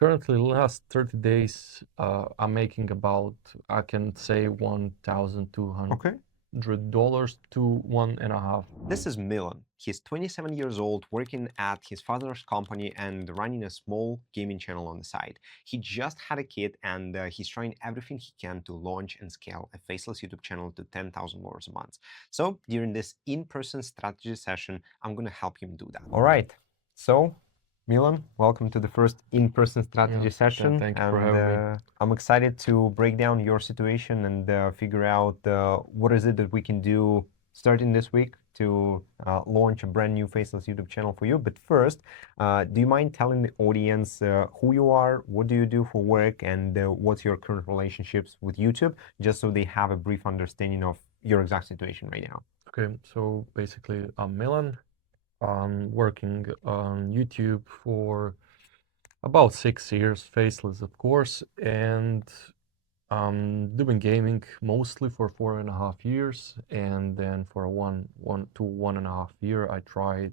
Currently, last 30 days, I'm making about, I can say $1,200 Okay. to 1.5. This is Milan. He's 27 years old, working at his father's company and running a small gaming channel on the side. He just had a kid and he's trying everything he can to launch and scale a faceless YouTube channel to $10,000 a month. So during this in-person strategy session, I'm going to help him do that. All right. So Milan, welcome to the first in-person strategy session. Thank you for having me. I'm excited to break down your situation and figure out what is it that we can do starting this week to launch a brand new faceless YouTube channel for you. But first, do you mind telling the audience who you are, what do you do for work, and what's your current relationships with YouTube, just so they have a brief understanding of your exact situation right now? Okay, so basically, I'm Milan. I'm working on YouTube for about 6 years, faceless, of course, and I'm doing gaming mostly for 4.5 years, and then for 1 to 1.5 year, I tried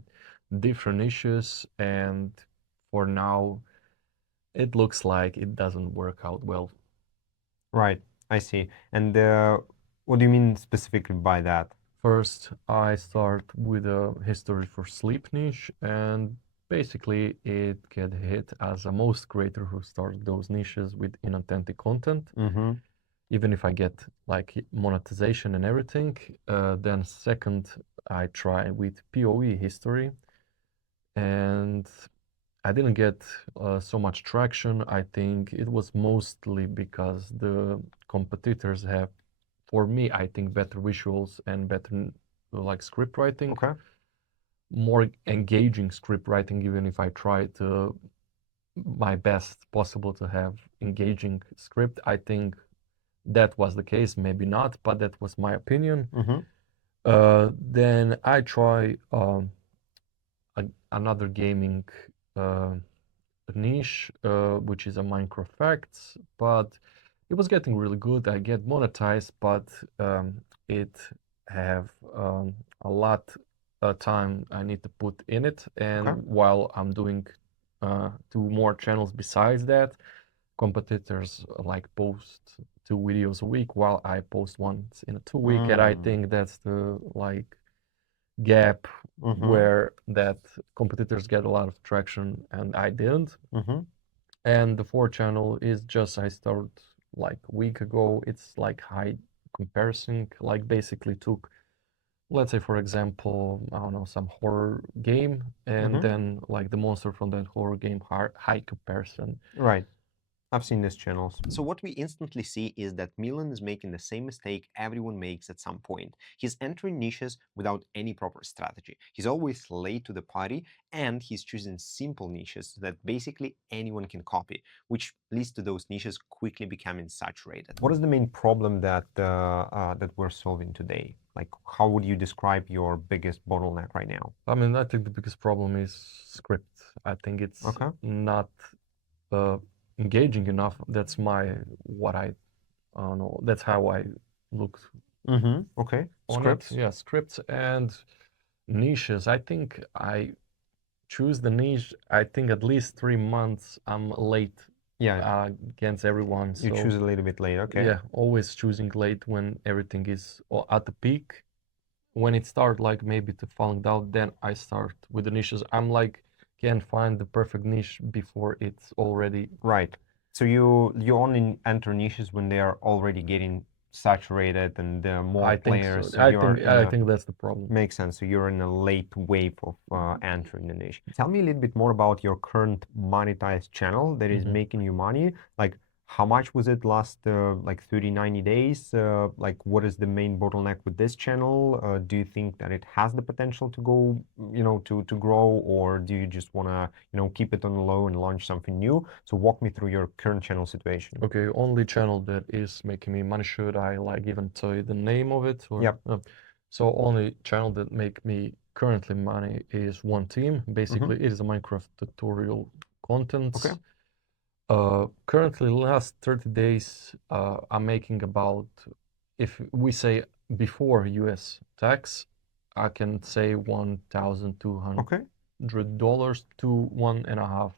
different niches, and for now, it looks like it doesn't work out well. Right, I see. And what do you mean specifically by that? First, I start with a history for sleep niche, and basically it get hit as a most creator who start those niches with inauthentic content. Mm-hmm. Even if I get like monetization and everything. Then second, I try with POE history, and I didn't get so much traction. I think it was mostly because the competitors have, for me, I think better visuals and better like script writing. Okay. More engaging script writing, even if I try to my best possible to have engaging script. I think that was the case, maybe not, but that was my opinion. Mm-hmm. Then I try another gaming uh, niche, which is a Minecraft Facts, but it was getting really good. I get monetized, but it have a lot of time I need to put in it. And Okay. while I'm doing 2 more channels besides that, competitors like post 2 videos a week while I post once in a 2 week, and I think that's the like gap Mm-hmm. where that competitors get a lot of traction and I didn't. Mm-hmm. And the 4th channel is just I started like a week ago. It's like high comparison, like basically took, let's say for example, I don't know, some horror game, and Mm-hmm. then like the monster from that horror game, high comparison. Right. I've seen these channels. So what we instantly see is that Milan is making the same mistake everyone makes at some point. He's entering niches without any proper strategy. He's always late to the party, and he's choosing simple niches that basically anyone can copy, which leads to those niches quickly becoming saturated. What is the main problem that that we're solving today? Like, how would you describe your biggest bottleneck right now? I mean, I think the biggest problem is script. I think it's Okay. not engaging enough. That's what I don't know. That's how I look Mm-hmm. Okay. on Scripts. it. Yeah, scripts and niches. I think I choose the niche. I think at least 3 months I'm late. Yeah. Against everyone. You So choose a little bit late. Okay. yeah, always choosing late when everything is at the peak. When it start like maybe to falling down, then I start with the niches. I'm like can't find the perfect niche before it's already Right. So you only enter niches when they are already getting saturated and there are more I think so. players. So you're in I a think that's the problem. makes sense. So you're in a late wave of entering the niche. Tell me a little bit more about your current monetized channel that is making you money. Like, how much was it last like 30, 90 days? Like, what is the main bottleneck with this channel? Do you think that it has the potential to go, to grow, or do you just want to, keep it on the low and launch something new? So walk me through your current channel situation. Okay, only channel that is making me money. Should I like even tell you the name of it? Or Yep. So only channel that make me currently money is one team. Basically, it is a Minecraft tutorial content. Okay. Currently, last 30 days, I'm making about, if we say before US tax, I can say $1,200 Okay. to 1.5.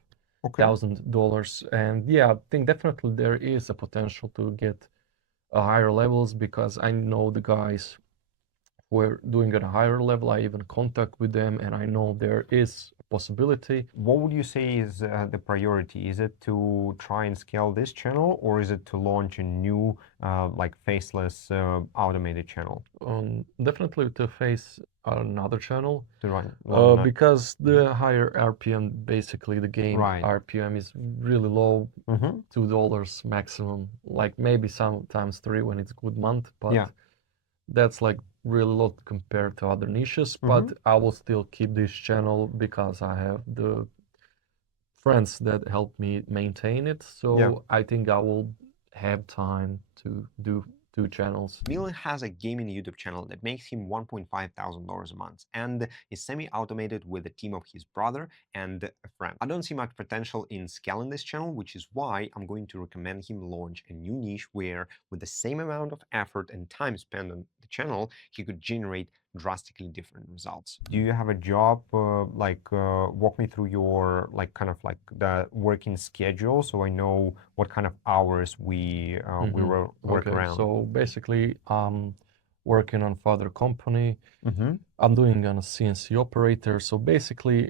Okay. $1,000. And yeah, I think definitely there is a potential to get higher levels, because I know the guys who are doing at a higher level. I even contact with them, and I know there is a possibility. What would you say is the priority? Is it to try and scale this channel, or is it to launch a new, like faceless, automated channel? Definitely to face another channel, To run because the higher RPM, basically the game Right. RPM is really low, Mm-hmm. $2 maximum, like maybe sometimes three when it's a good month, but Yeah. that's like really low compared to other niches. But I will still keep this channel because I have the friends that help me maintain it. So Yeah. I think I will have time to do two channels. Milan has a gaming YouTube channel that makes him $1.5 thousand a month and is semi-automated with a team of his brother and a friend. I don't see much potential in scaling this channel, which is why I'm going to recommend him launch a new niche where, with the same amount of effort and time spent on the channel, he could generate drastically different results. Do you have a job? Walk me through your kind of like the working schedule, so I know what kind of hours we work Okay, around. so basically, I'm working on father company. Mm-hmm. I'm doing on a CNC operator. So basically,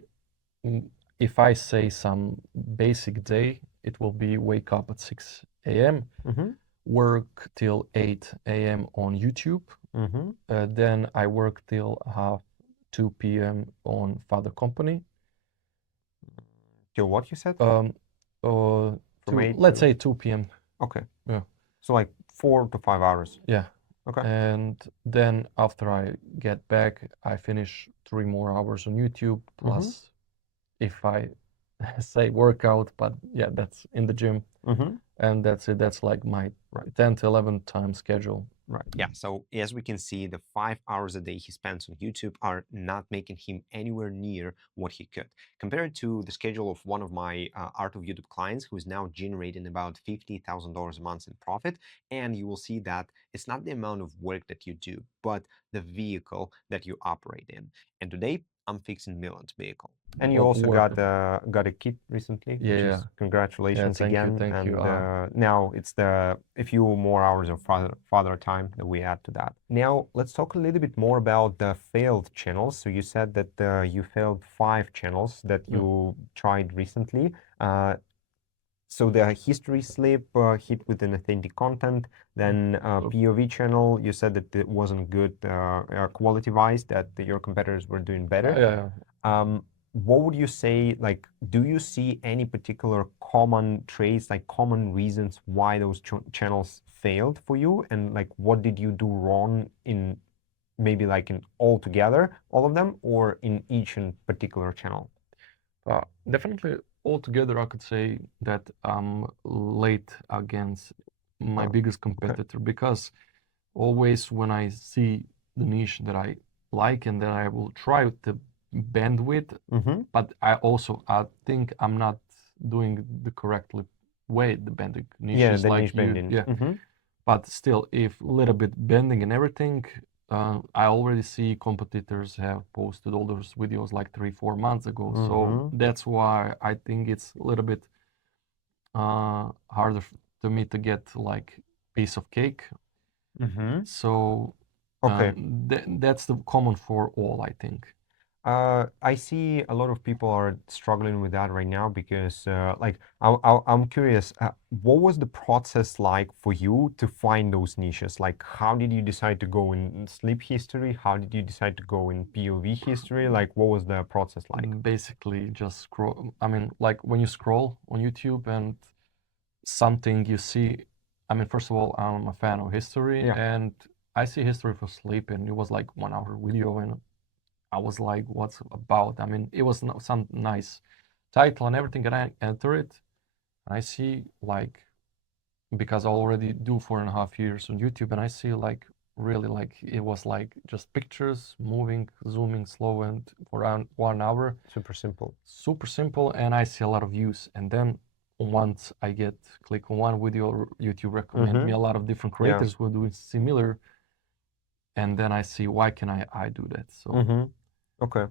if I say some basic day, it will be wake up at 6 a.m., Mm-hmm. work till 8 a.m. on YouTube. Mm-hmm. Then I work till half 2 p.m. on father company. Till what you said? From 8 Let's to... say 2 p.m. Okay. Yeah. So like 4 to 5 hours. Yeah. Okay. And then after I get back, I finish 3 more hours on YouTube, plus if I say workout, but yeah, that's in the gym. Mm-hmm. And that's it. That's like my 10 to 11 time schedule. Right. Yeah. So as we can see, the 5 hours a day he spends on YouTube are not making him anywhere near what he could. Compared to the schedule of one of my Art of YouTube clients, who is now generating about $50,000 a month in profit, and you will see that it's not the amount of work that you do, but the vehicle that you operate in. And today, I'm fixing Milan's vehicle. And you also got a kit recently, which is congratulations again. Thank you. And now it's a few more hours of father time that we add to that. Now let's talk a little bit more about the failed channels. So you said that you failed 5 channels that you tried recently. So the history slip, hit with inauthentic content, then POV channel, you said that it wasn't good quality-wise, that your competitors were doing better. What would you say, like, do you see any particular common traits, like common reasons why those channels failed for you? And like, what did you do wrong in maybe like in all together, all of them, or in each in particular channel? Definitely altogether, I could say that I'm late against my biggest competitor, because always when I see the niche that I like, and then I will try to bend with, but I think I'm not doing the correctly way the bending niches, the like niche you. bending. But still, if a little bit bending and everything, I already see competitors have posted all those videos like 3-4 months ago. So that's why I think it's a little bit harder to me to get like piece of cake. So Okay. that's the common for all, I think. I see a lot of people are struggling with that right now because, I'm curious, what was the process like for you to find those niches? Like, how did you decide to go in sleep history? How did you decide to go in POV history? Like, what was the process like? Basically, just scroll. I mean, like when you scroll on YouTube and something you see. I mean, first of all, I'm a fan of history, and I see history for sleep, and it was like 1 hour video, and I was like, what's about? I mean, it was some nice title and everything, and I enter it, and I see like, because I already do 4.5 years on YouTube, and I see like really like it was like just pictures moving, zooming slow, and for around 1 hour. Super simple. Super simple, and I see a lot of views, and then once I click on one video, YouTube recommend me a lot of different creators who are doing similar, and then I see why can I do that. So Okay,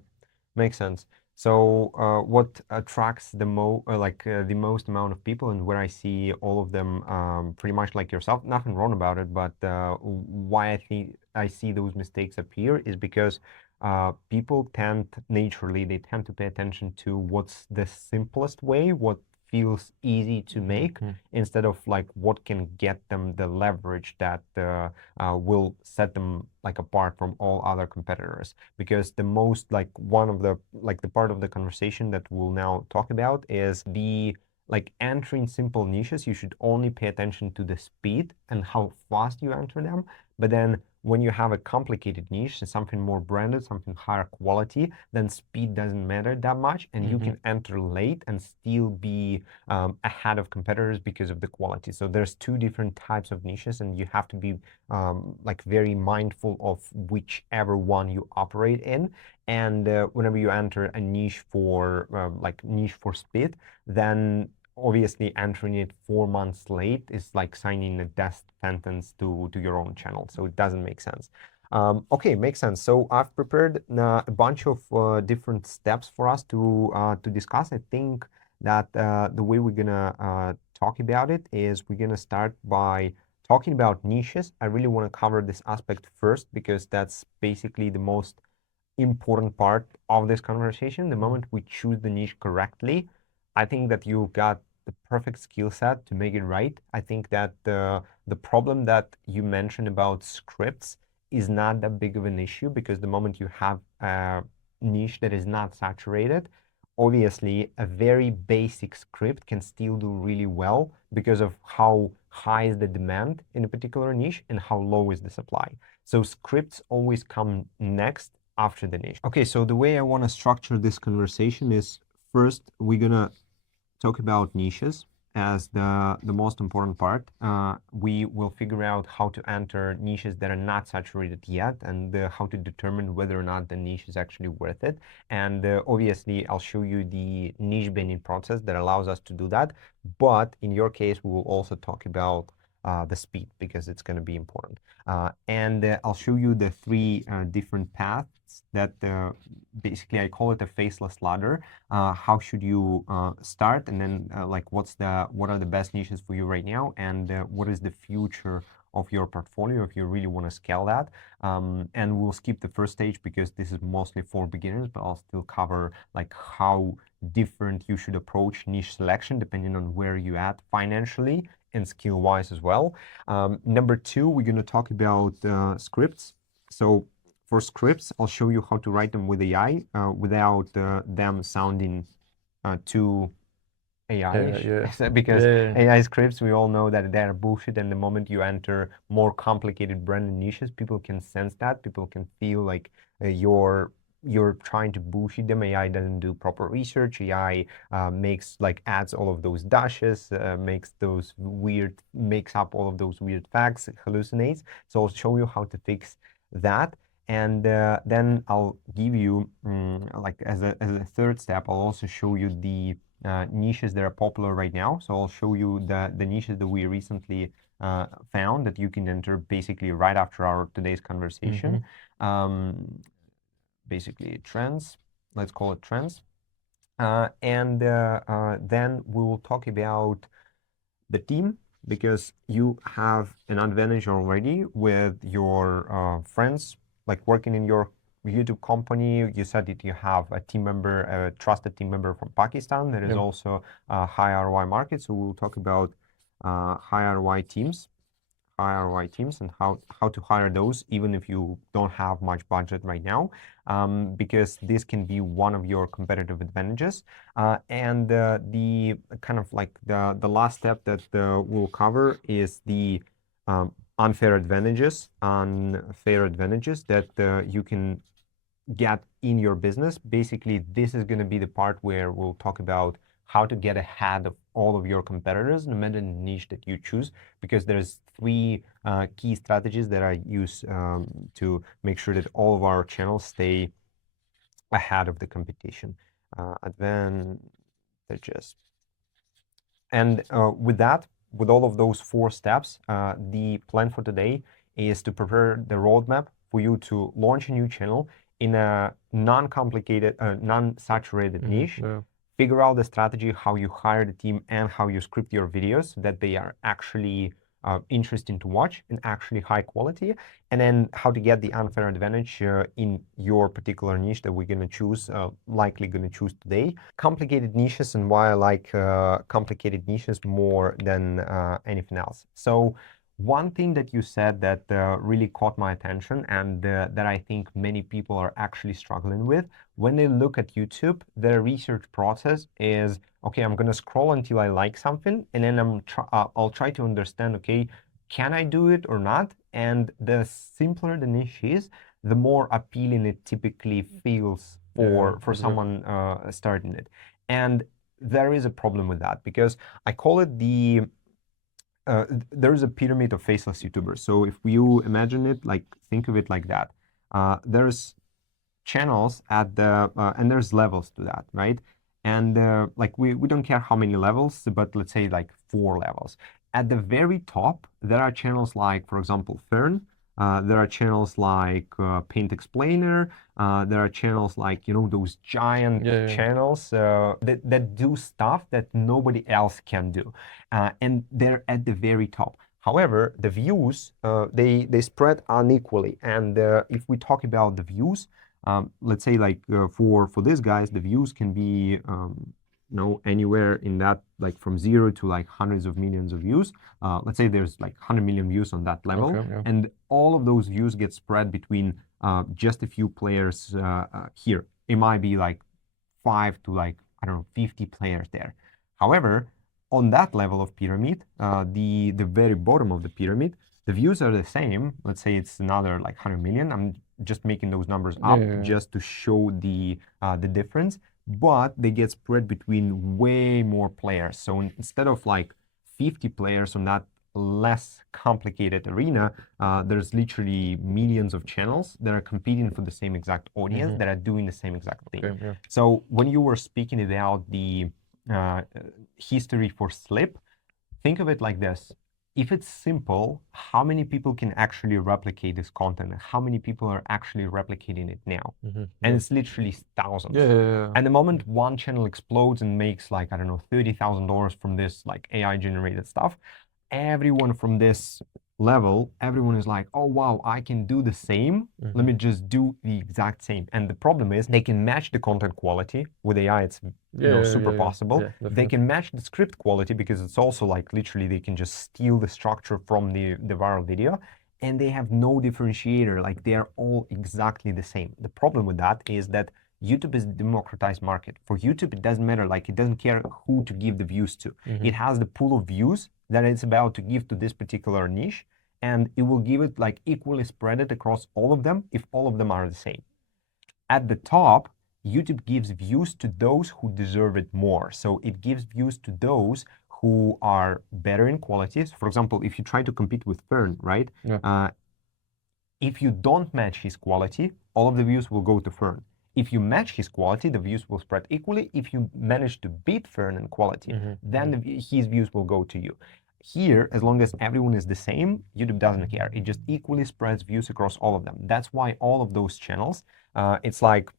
makes sense. So what attracts the most amount of people, and where I see all of them pretty much like yourself, nothing wrong about it, but why I think I see those mistakes appear is because people naturally they tend to pay attention to what's the simplest way, what feels easy to make, instead of like what can get them the leverage that will set them like apart from all other competitors. Because the most like one of the part of the conversation that we'll now talk about is the like entering simple niches. You should only pay attention to the speed and how fast you enter them. But then when you have a complicated niche and something more branded, something higher quality, then speed doesn't matter that much, and you can enter late and still be ahead of competitors because of the quality. So there's two different types of niches, and you have to be like very mindful of whichever one you operate in. And whenever you enter a niche for speed, then obviously entering it 4 months late is like signing a death sentence to your own channel. So it doesn't make sense. Okay, makes sense. So I've prepared a bunch of different steps for us to discuss. I think that the way we're gonna talk about it is we're gonna start by talking about niches. I really want to cover this aspect first because that's basically the most important part of this conversation. The moment we choose the niche correctly, I think that you've got the perfect skill set to make it right. I think that the problem that you mentioned about scripts is not that big of an issue, because the moment you have a niche that is not saturated, obviously a very basic script can still do really well because of how high is the demand in a particular niche and how low is the supply. So scripts always come next after the niche. Okay, so the way I want to structure this conversation is, first we're gonna talk about niches as the most important part. We will figure out how to enter niches that are not saturated yet, and how to determine whether or not the niche is actually worth it. And obviously, I'll show you the niche bending process that allows us to do that. But in your case, we will also talk about the speed, because it's going to be important. And I'll show you the three different paths that basically I call it a faceless ladder. How should you start, and then like what are the best niches for you right now, and what is the future of your portfolio if you really want to scale that. And we'll skip the first stage because this is mostly for beginners, but I'll still cover like how different you should approach niche selection depending on where you're at financially and skill wise as well. Number two, we're going to talk about scripts. So for scripts, I'll show you how to write them with AI without them sounding too AI-ish. Because AI scripts, we all know that they're bullshit, and the moment you enter more complicated branded niches, people can sense that. People can feel like you're trying to bullshit them. AI doesn't do proper research. AI adds all of those dashes, makes up all of those weird facts, hallucinates. So I'll show you how to fix that. And then I'll give you, as a third step, I'll also show you the niches that are popular right now. So I'll show you the niches that we recently found that you can enter basically right after our today's conversation. Basically trends, let's call it trends. And then we will talk about the team, because you have an advantage already with your friends, like working in your YouTube company. You said that you have a team member, a trusted team member from Pakistan. There is also a high ROI market. So we'll talk about high ROI teams and how to hire those, even if you don't have much budget right now, because this can be one of your competitive advantages. And the kind of like the last step that we'll cover is the unfair advantages that you can get in your business. Basically, this is going to be the part where we'll talk about how to get ahead of all of your competitors, no matter the niche that you choose, because there's three key strategies that I use to make sure that all of our channels stay ahead of the competition. Advantages. And with all of those four steps, the plan for today is to prepare the roadmap for you to launch a new channel in a non-complicated, non-saturated niche, Yeah. figure out the strategy, how you hire the team and how you script your videos so that they are actually interesting to watch and actually high quality, and then how to get the unfair advantage in your particular niche that we're going to choose, likely going to choose today. Complicated niches, and why I like complicated niches more than anything else. So one thing that you said that really caught my attention, and that I think many people are actually struggling with, when they look at YouTube, their research process is, okay, I'm gonna scroll until I like something, and then I'll try to understand, okay, can I do it or not? And the simpler the niche is, the more appealing it typically feels for Exactly. someone starting it. And there is a problem with that, because I call it the there is a pyramid of faceless YouTubers. So if you imagine it, like, think of it like that. There's channels at the and there's levels to that, right? And like we don't care how many levels, but let's say like 4 levels. At the very top, there are channels like, for example, Fern. There are channels like Paint Explainer. There are channels like, you know, those giant channels that do stuff that nobody else can do, and they're at the very top. However, the views they spread unequally, and if we talk about the views, let's say like for these guys, the views can be you know, anywhere in that, like from 0 to like hundreds of millions of views. Let's say there's like 100 million views on that level, and all of those views get spread between just a few players here. It might be like 5 to like, I don't know, 50 players there. However, on that level of pyramid, the very bottom of the pyramid, the views are the same. Let's say it's another like 100 million. I'm just making those numbers up just to show the difference, but they get spread between way more players. So instead of like 50 players on that less complicated arena, there's literally millions of channels that are competing for the same exact audience, that are doing the same exact thing. So when you were speaking about the history for Slip, think of it like this. If it's simple, how many people can actually replicate this content? How many people are actually replicating it now? And it's literally thousands. And the moment one channel explodes and makes like, I don't know, $30,000 from this like AI generated stuff, everyone from this level, everyone is like, oh wow, I can do the same. Let me just do the exact same. And the problem is they can match the content quality with AI. It's super possible. They can match the script quality, because it's also like literally they can just steal the structure from the viral video, and they have no differentiator. Like they're all exactly the same. The problem with that is that YouTube is a democratized market. For YouTube, it doesn't matter. Like, it doesn't care who to give the views to. It has the pool of views that it's about to give to this particular niche, and it will give it like equally spread it across all of them if all of them are the same. At the top, YouTube gives views to those who deserve it more. So it gives views to those who are better in quality. So for example, if you try to compete with Fern, right? If you don't match his quality, all of the views will go to Fern. If you match his quality, the views will spread equally. If you manage to beat Fern in quality, then his views will go to you. Here, as long as everyone is the same, YouTube doesn't care. It just equally spreads views across all of them. That's why all of those channels, it's like,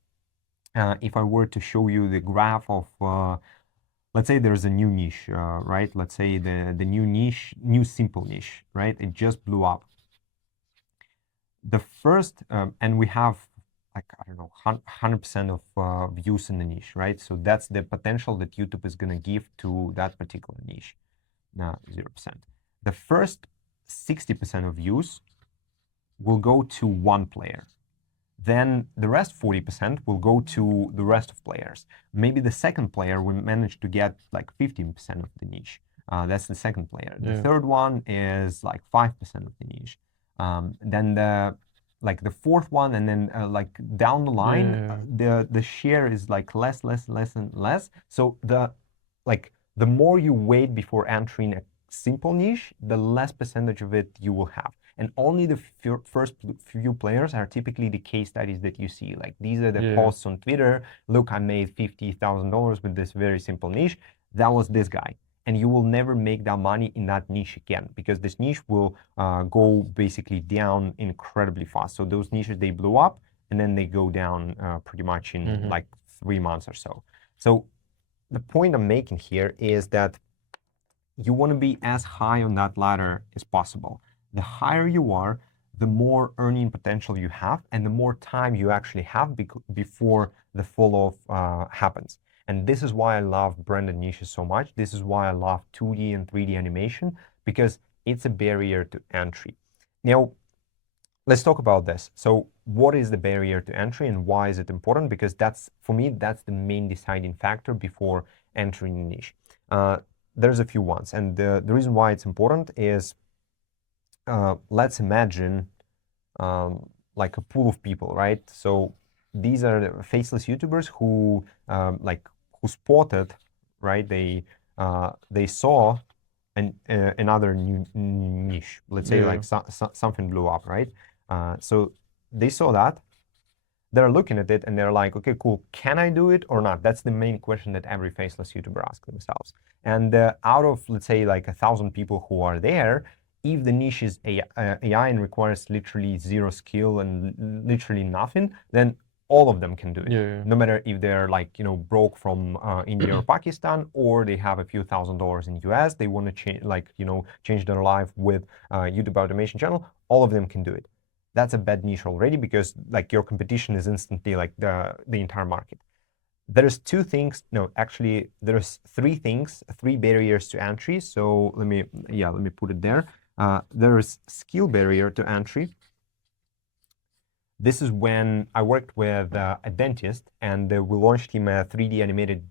if I were to show you the graph of, let's say there's a new niche, right? Let's say the new niche, new simple niche, right? It just blew up. The first, and we have like, I don't know, 100% of views in the niche, right? So that's the potential that YouTube is going to give to that particular niche. Now, 0%. The first 60% of views will go to one player. Then the rest 40% will go to the rest of players. Maybe the second player will manage to get like 15% of the niche. That's the second player. The third one is like 5% of the niche. Then the fourth one, and then like down the line, the share is like less and less. So the more you wait before entering a simple niche, the less percentage of it you will have. And only the first few players are typically the case studies that you see. Like, these are the posts on Twitter. Look, I made $50,000 with this very simple niche. That was this guy. And you will never make that money in that niche again, because this niche will go basically down incredibly fast. So those niches, they blew up, and then they go down pretty much in Mm-hmm. like 3 months or so. So the point I'm making here is that you want to be as high on that ladder as possible. The higher you are, the more earning potential you have, and the more time you actually have before the fall off happens. And this is why I love branded niches so much. This is why I love 2D and 3D animation, because it's a barrier to entry. Now, let's talk about this. So what is the barrier to entry and why is it important? Because that's, for me, that's the main deciding factor before entering a niche. There's a few ones. And the reason why it's important is, let's imagine like a pool of people, right? So these are the faceless YouTubers who who spotted, right? They saw another new niche. Let's say like something blew up, right? So they saw that, they're looking at it and they're like, okay, cool, can I do it or not? That's the main question that every faceless YouTuber asks themselves. And out of, let's say, like 1,000 people who are there, if the niche is AI and requires literally zero skill and literally nothing, then all of them can do it. No matter if they're like, broke from India or Pakistan, or they have a few $1,000s in US, they want to change their life with YouTube automation channel, all of them can do it. That's a bad niche already, because like your competition is instantly like the entire market. There's two things, no, actually there's three things, three barriers to entry. So let me put it there. There's skill barrier to entry. This is when I worked with a dentist, and we launched him a 3D animated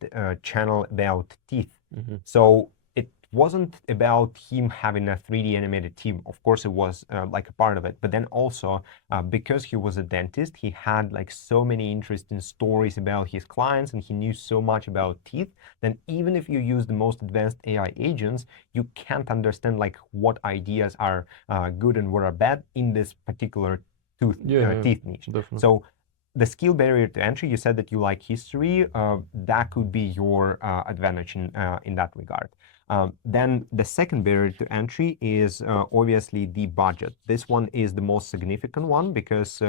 channel about teeth. So it wasn't about him having a 3D animated team. Of course, it was like a part of it, but then also because he was a dentist, he had like so many interesting stories about his clients, and he knew so much about teeth. Then even if you use the most advanced AI agents, you can't understand like what ideas are good and what are bad in this particular teeth niche. Definitely. So the skill barrier to entry, you said that you like history, that could be your advantage in that regard. Then the second barrier to entry is obviously the budget. This one is the most significant one, because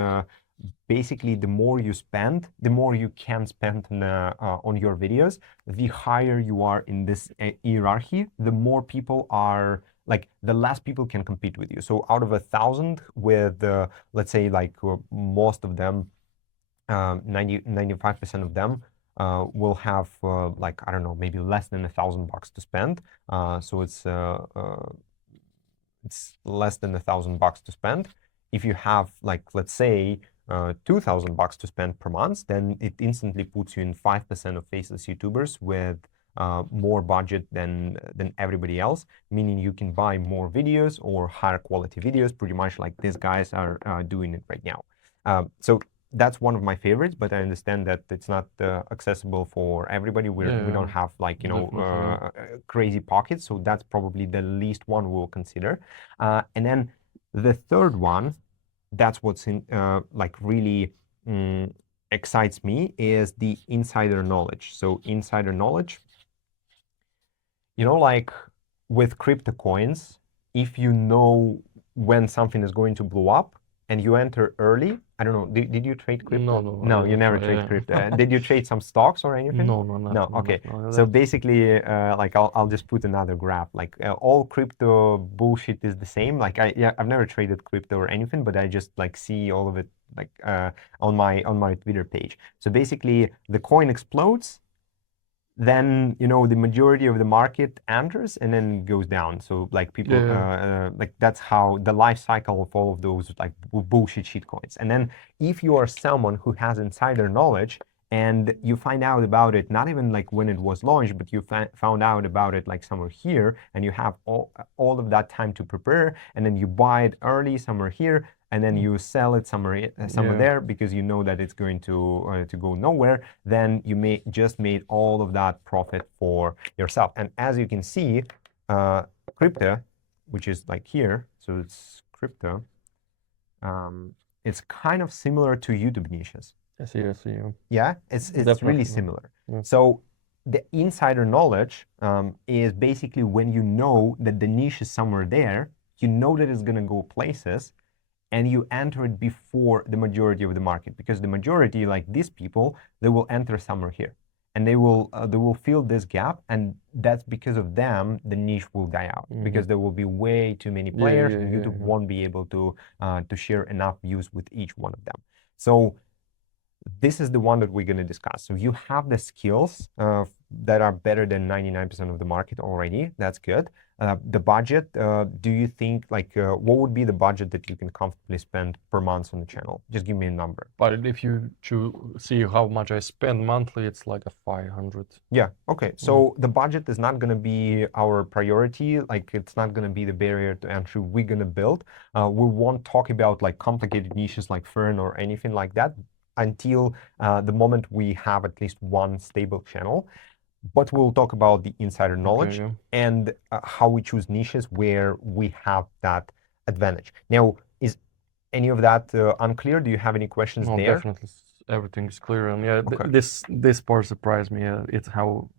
basically the more you spend, the more you can spend on your videos. The higher you are in this hierarchy, the more people are, like, the less people can compete with you. So out of 1,000, with let's say like most of them, 95% of them will have like, I don't know, maybe less than $1,000 to spend. So it's less than $1,000 to spend. If you have, like, let's say $2,000 to spend per month, then it instantly puts you in 5% of faceless YouTubers with more budget than everybody else, meaning you can buy more videos or higher quality videos, pretty much like these guys are doing it right now. So that's one of my favorites, but I understand that it's not accessible for everybody. We don't have, like, crazy pockets, so that's probably the least one we'll consider. And then the third one, that's what's in like really excites me, is the insider knowledge. So insider knowledge, like with crypto coins, if you know when something is going to blow up and you enter early, I don't know, did you trade crypto? No, you never trade crypto. Did you trade some stocks or anything? No, okay. So basically, like I'll just put another graph. Like all crypto bullshit is the same. Like I've never traded crypto or anything, but I just like see all of it like on my Twitter page. So basically, the coin explodes, then the majority of the market enters and then goes down. So like people like that's how the life cycle of all of those like bullshit shit coins. And then if you are someone who has insider knowledge and you find out about it, not even like when it was launched, but you found out about it like somewhere here, and you have all of that time to prepare, and then you buy it early somewhere here, and then you sell it somewhere there, because you know that it's going to go nowhere, then you just made all of that profit for yourself. And as you can see, crypto, which is like here, so it's crypto, it's kind of similar to YouTube niches. I see. Yeah, it's really similar. So the insider knowledge is basically when you know that the niche is somewhere there, you know that it's going to go places, and you enter it before the majority of the market, because the majority, like these people, they will enter somewhere here, and they will fill this gap, and that's because of them the niche will die out, because there will be way too many players, and YouTube won't be able to share enough views with each one of them. So this is the one that we're going to discuss. So you have the skills that are better than 99% of the market already. That's good. The budget, do you think, like, what would be the budget that you can comfortably spend per month on the channel? Just give me a number. But if you see how much I spend monthly, it's like a 500. Yeah, okay. So the budget is not going to be our priority. Like, it's not going to be the barrier to entry we're going to build. We won't talk about like complicated niches like Fern or anything like that until the moment we have at least one stable channel. But we'll talk about the insider knowledge and how we choose niches where we have that advantage. Now, is any of that unclear? Do you have any questions there? Definitely, everything is clear, and yeah, this part surprised me. It's how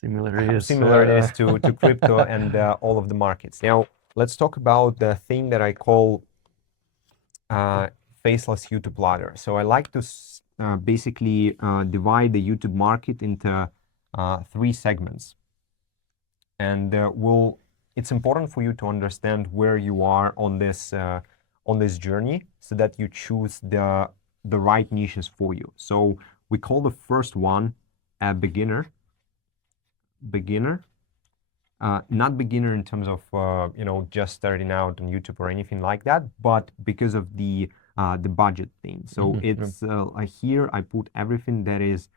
similar it is. Similar it is to crypto and all of the markets. Now, let's talk about the thing that I call faceless YouTube ladder. So I like to basically divide the YouTube market into 3 segments, and it's important for you to understand where you are on this journey, so that you choose the right niches for you. So we call the first one a beginner. Not beginner in terms of just starting out on YouTube or anything like that, but because of the budget thing. So it's here I put everything that is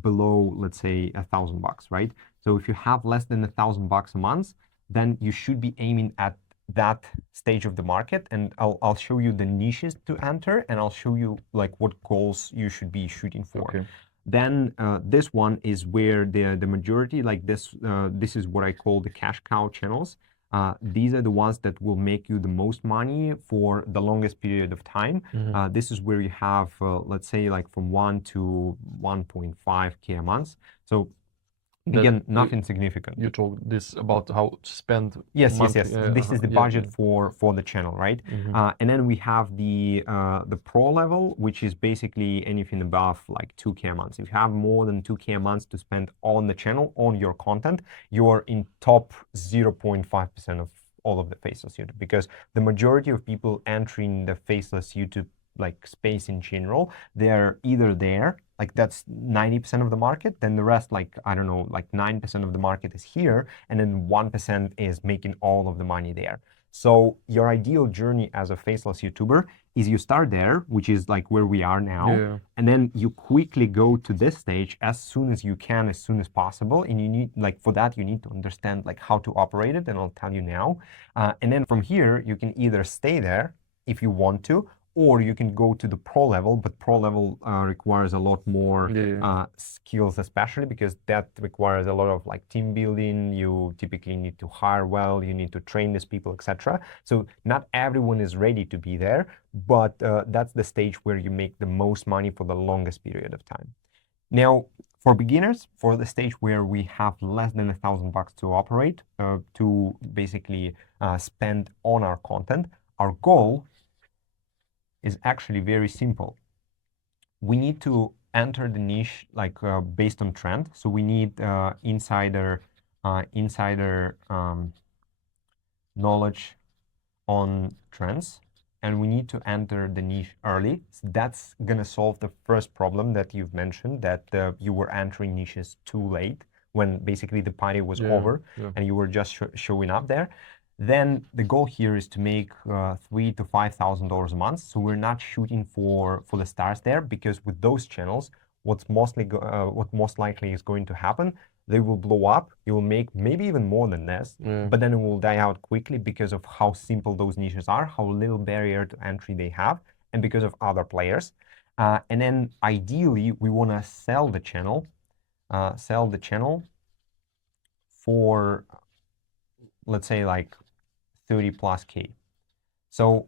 below, let's say, $1,000, right? So if you have less than $1,000 a month, then you should be aiming at that stage of the market, and I'll show you the niches to enter, and I'll show you like what goals you should be shooting for. Then this one is where the majority, like this is what I call the cash cow channels. These are the ones that will make you the most money for the longest period of time. This is where you have, let's say, like from 1 to 1.5K a month. So again, nothing significant. You told this about how to spend. Yes. This is the budget for the channel, right? And then we have the pro level, which is basically anything above like 2K a month. If you have more than 2K a month to spend on the channel, on your content, you are in top 0.5% of all of the faceless YouTube, because the majority of people entering the faceless YouTube like space in general, they're either there, like that's 90% of the market, then the rest, like, I don't know, like 9% of the market is here, and then 1% is making all of the money there. So your ideal journey as a faceless YouTuber is you start there, which is like where we are now, and then you quickly go to this stage as soon as you can, as soon as possible, and you need, like, for that you need to understand like how to operate it, and I'll tell you now. And then from here you can either stay there if you want to, or you can go to the pro level, but pro level requires a lot more skills, especially because that requires a lot of like team building. You typically need to hire well, you need to train these people, etc. So not everyone is ready to be there, but that's the stage where you make the most money for the longest period of time. Now, for beginners, for the stage where we have less than $1,000 to operate, to basically spend on our content, our goal is actually very simple. We need to enter the niche like based on trend. So we need insider knowledge on trends, and we need to enter the niche early. So that's gonna solve the first problem that you've mentioned, that you were entering niches too late, when basically the party was over and you were just showing up there. Then the goal here is to make $3,000 to $5,000 a month. So we're not shooting for the stars there, because with those channels, what most likely is going to happen, they will blow up. You will make maybe even more than this, but then it will die out quickly because of how simple those niches are, how little barrier to entry they have, and because of other players. And then ideally, we want to sell the channel for, let's say, like 30 plus K. So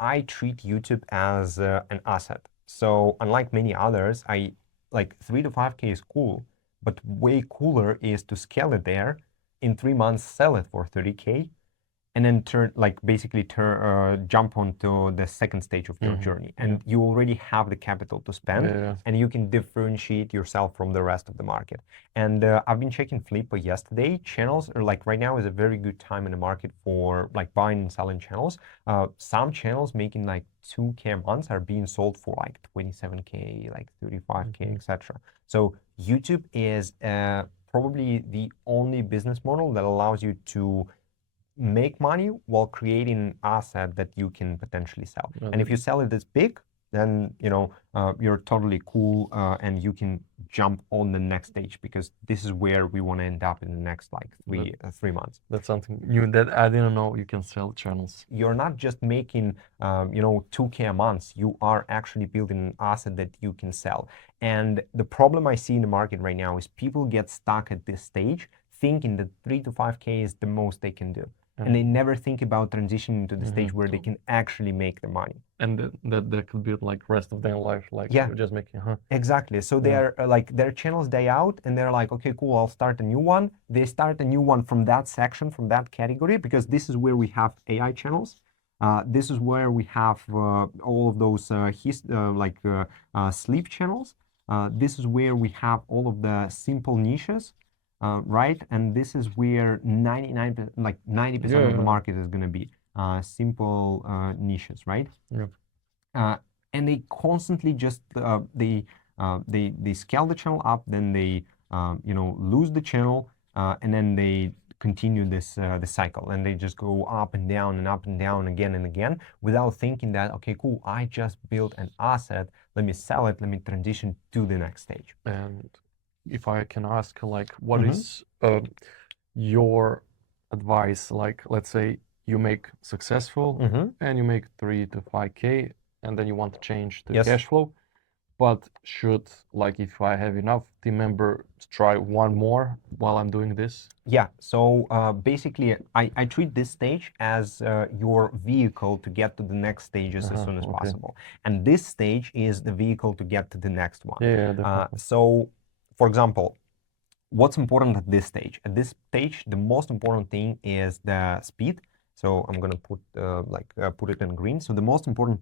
I treat YouTube as an asset. So unlike many others, I like 3 to 5K is cool, but way cooler is to scale it there in 3 months, sell it for 30K, and then jump onto the second stage of your journey, and you already have the capital to spend, and you can differentiate yourself from the rest of the market. And I've been checking Flippa yesterday. Channels are like right now is a very good time in the market for like buying and selling channels. Some channels making like 2K a month are being sold for like 27K, like 35K, etc. So YouTube is probably the only business model that allows you to make money while creating an asset that you can potentially sell. And if you sell it this big, then you're totally cool, and you can jump on the next stage, because this is where we want to end up in the next like 3 months. That's something new that I didn't know. You can sell channels. You're not just making 2K a month. You are actually building an asset that you can sell. And the problem I see in the market right now is people get stuck at this stage thinking that 3 to 5K is the most they can do. And they never think about transitioning to the stage where they can actually make the money. And that could be like rest of their life, like just making, Exactly. So they're like their channels day out, and they're like, okay, cool, I'll start a new one. They start a new one from that section, from that category, because this is where we have AI channels. This is where we have all of those sleep channels. This is where we have all of the simple niches. Right, and this is where 90% of the market is going to be simple niches, right? And they constantly just they scale the channel up, then they lose the channel, and then they continue this the cycle, and they just go up and down and up and down again and again, without thinking that, okay, cool, I just built an asset, let me sell it, let me transition to the next stage. And if I can ask, like, what is your advice? Like, let's say you make successful and you make 3 to 5K, and then you want to change the cash flow. But should, like, if I have enough team members, try one more while I'm doing this? Yeah, so basically I treat this stage as your vehicle to get to the next stages as soon as possible. And this stage is the vehicle to get to the next one. Yeah, definitely. So, for example, what's important at this stage? At this stage, the most important thing is the speed. So I'm gonna put put it in green. So the most important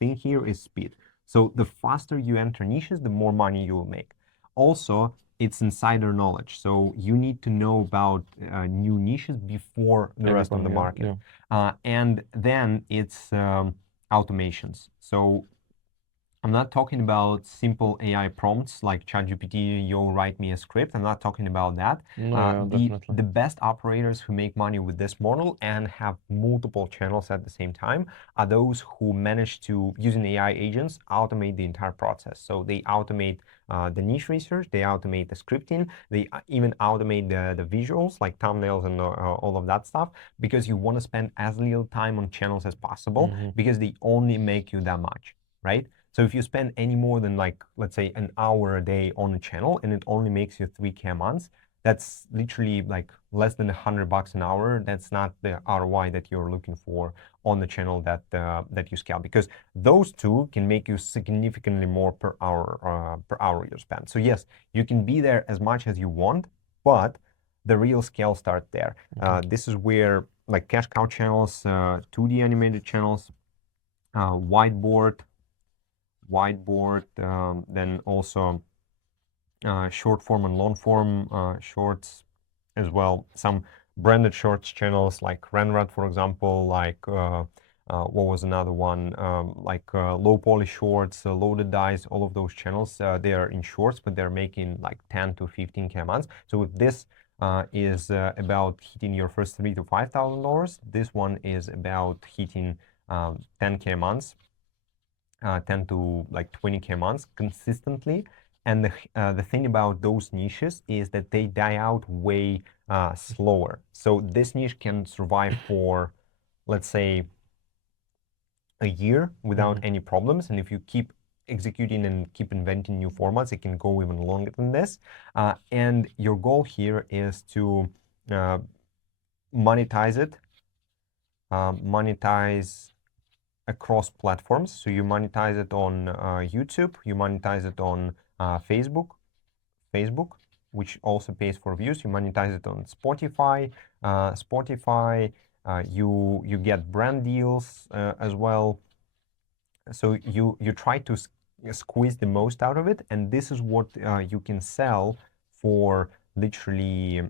thing here is speed. So the faster you enter niches, the more money you will make. Also, it's insider knowledge. So you need to know about new niches before the rest of the market. And then it's automations. So I'm not talking about simple AI prompts like ChatGPT, yo, write me a script. I'm not talking about that. The best operators who make money with this model and have multiple channels at the same time are those who manage to, using AI agents, automate the entire process. So they automate the niche research, they automate the scripting, they even automate the visuals like thumbnails and all of that stuff, because you want to spend as little time on channels as possible, because they only make you that much, right? So if you spend any more than, like, let's say an hour a day on a channel and it only makes you 3K a month, that's literally like less than $100 an hour. That's not the ROI that you're looking for on the channel that you scale, because those two can make you significantly more per hour you spend. So yes, you can be there as much as you want, but the real scale starts there. This is where, like, cash cow channels, 2D animated channels, whiteboard, then also short form and long form shorts as well. Some branded shorts channels like Renrad, for example, like what was another one, low poly shorts, loaded dice, all of those channels, they are in shorts, but they're making like 10 to 15K a month. So if this is about hitting your first $3,000 to $5,000, this one is about hitting 10K a month. 10 to like 20K a month consistently. And the thing about those niches is that they die out way slower. So this niche can survive for, let's say, a year without any problems. And if you keep executing and keep inventing new formats, it can go even longer than this. And your goal here is to monetize it, monetize across platforms. So you monetize it on YouTube, you monetize it on Facebook, which also pays for views. You monetize it on Spotify, You get brand deals as well. So you try to squeeze the most out of it, and this is what you can sell for literally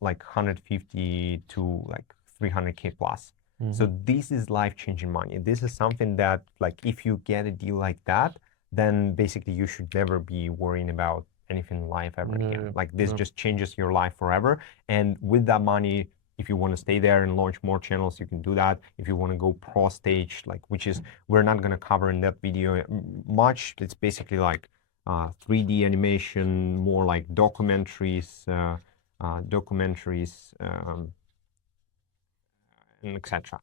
like 150 to like 300K plus. So this is life-changing money. This is something that, like, if you get a deal like that, then basically you should never be worrying about anything in life ever again. Like, this just changes your life forever. And with that money, if you want to stay there and launch more channels, you can do that. If you want to go pro stage, like, which is, we're not going to cover in that video much. It's basically like 3D animation, more like documentaries, and etc.